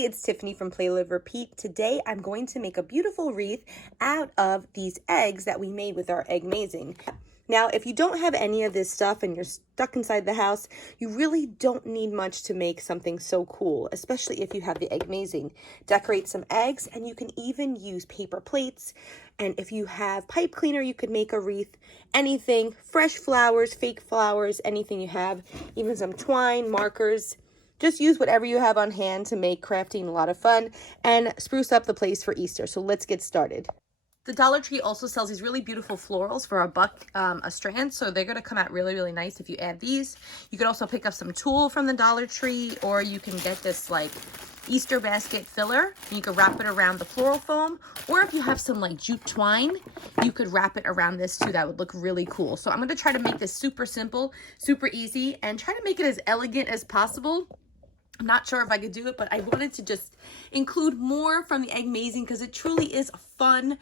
Hey, it's Tiffany from Play Live Repeat. Today I'm going to make a beautiful wreath out of these eggs that we made with our Eggmazing. Now, if you don't have any of this stuff and you're stuck inside the house, you really don't need much to make something so cool, especially if you have the Eggmazing. Decorate some eggs, and you can even use paper plates. And if you have pipe cleaner, you could make a wreath. Anything, fresh flowers, fake flowers, anything you have, even some twine, markers. Just use whatever you have on hand to make crafting a lot of fun and spruce up the place for Easter. So let's get started. The Dollar Tree also sells these really beautiful florals for $1 a strand. So they're going to come out really, really nice if you add these. You could also pick up some tulle from the Dollar Tree, or you can get this like Easter basket filler. And you could wrap it around the floral foam. Or if you have some like jute twine, you could wrap it around this too. That would look really cool. So I'm going to try to make this super simple, super easy, and try to make it as elegant as possible. I'm not sure if I could do it, but I wanted to just include more from the Eggmazing because it truly is a fun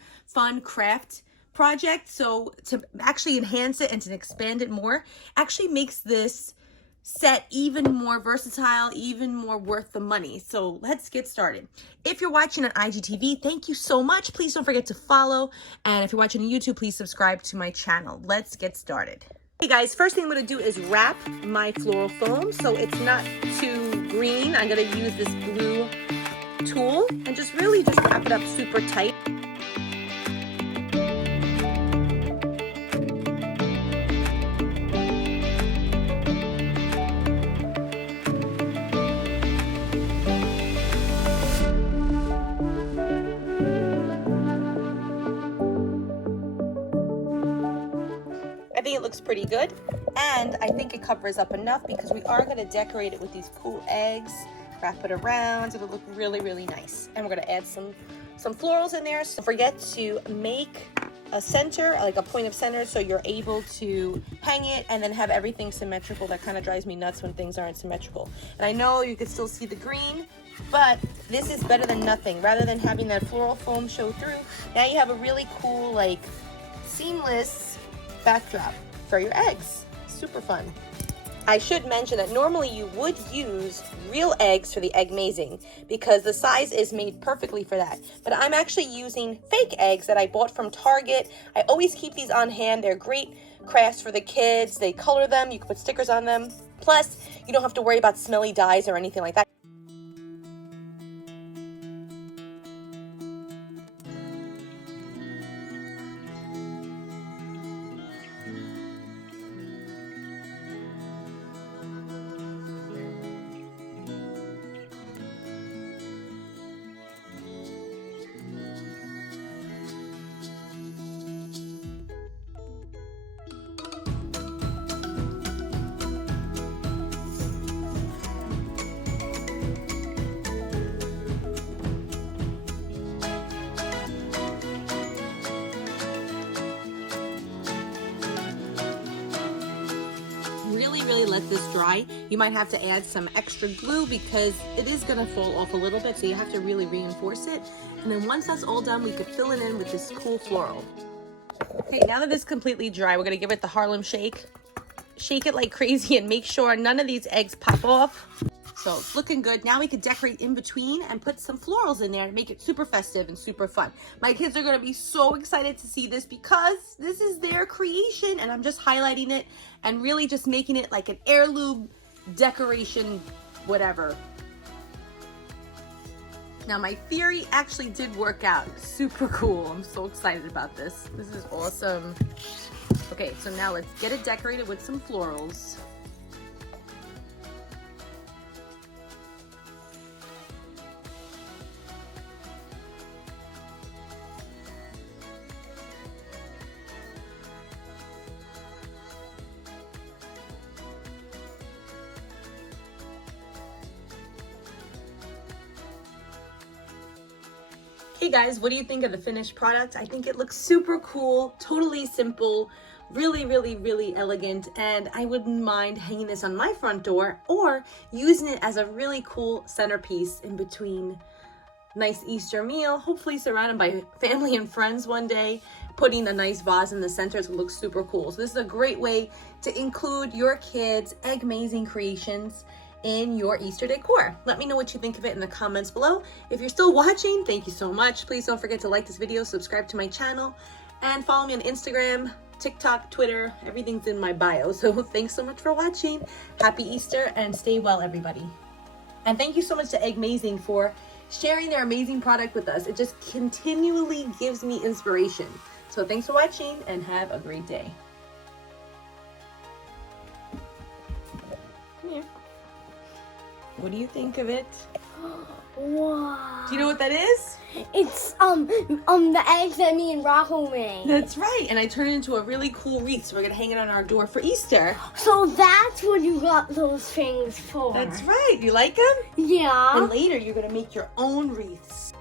craft project. So to actually enhance it and to expand it more actually makes this set even more versatile, even more worth the money. So let's get started. If you're watching on IGTV, thank you so much. Please don't forget to follow. And if you're watching on YouTube, please subscribe to my channel. Let's get started. Hey guys, first thing I'm going to do is wrap my floral foam so it's not too green. I'm going to use this blue tool and just really just wrap it up super tight. I think it looks pretty good, and I think it covers up enough because we are going to decorate it with these cool eggs, wrap it around. It'll look really, really nice. And we're going to add some florals in there. So don't forget to make a center, like a point of center, so you're able to hang it and then have everything symmetrical. That kind of drives me nuts when things aren't symmetrical. And I know you can still see the green, but this is better than nothing. Rather than having that floral foam show through, now you have a really cool, like, seamless backdrop for your eggs. Super fun. I should mention that normally you would use real eggs for the Eggmazing because the size is made perfectly for that. But I'm actually using fake eggs that I bought from Target. I always keep these on hand. They're great crafts for the kids. They color them. You can put stickers on them. Plus, you don't have to worry about smelly dyes or anything like that. Really let this dry. You might have to add some extra glue because it is going to fall off a little bit, so you have to really reinforce it. And then once that's all done, we could fill it in with this cool floral. Okay, now that it's completely dry, we're going to give it the Harlem shake. Shake it like crazy and make sure none of these eggs pop off. So it's looking good. Now we could decorate in between and put some florals in there to make it super festive and super fun. My kids are going to be so excited to see this because this is their creation, and I'm just highlighting it and really just making it like an heirloom decoration, whatever. Now my theory actually did work out. Super cool. I'm so excited about this. This is awesome. Okay, so now let's get it decorated with some florals. Hey guys, what do you think of the finished product? I think it looks super cool, totally simple, really, really, really elegant, and I wouldn't mind hanging this on my front door or using it as a really cool centerpiece in between nice Easter meal, hopefully surrounded by family and friends one day, putting a nice vase in the center to look super cool. So this is a great way to include your kids' Eggmazing creations in your Easter decor. Let me know what you think of it in the comments below. If you're still watching, thank you so much. Please don't forget to like this video, subscribe to my channel, and follow me on Instagram, TikTok, Twitter. Everything's in my bio. So thanks so much for watching. Happy Easter and stay well, everybody. And thank you so much to Eggmazing for sharing their amazing product with us. It just continually gives me inspiration. So thanks for watching and have a great day. Come here. What do you think of it? Wow. Do you know what that is? It's the eggs that me and Rocco made. That's right. And I turned it into a really cool wreath. So we're gonna hang it on our door for Easter. So that's what you got those things for. That's right. You like them? Yeah. And later you're gonna make your own wreaths.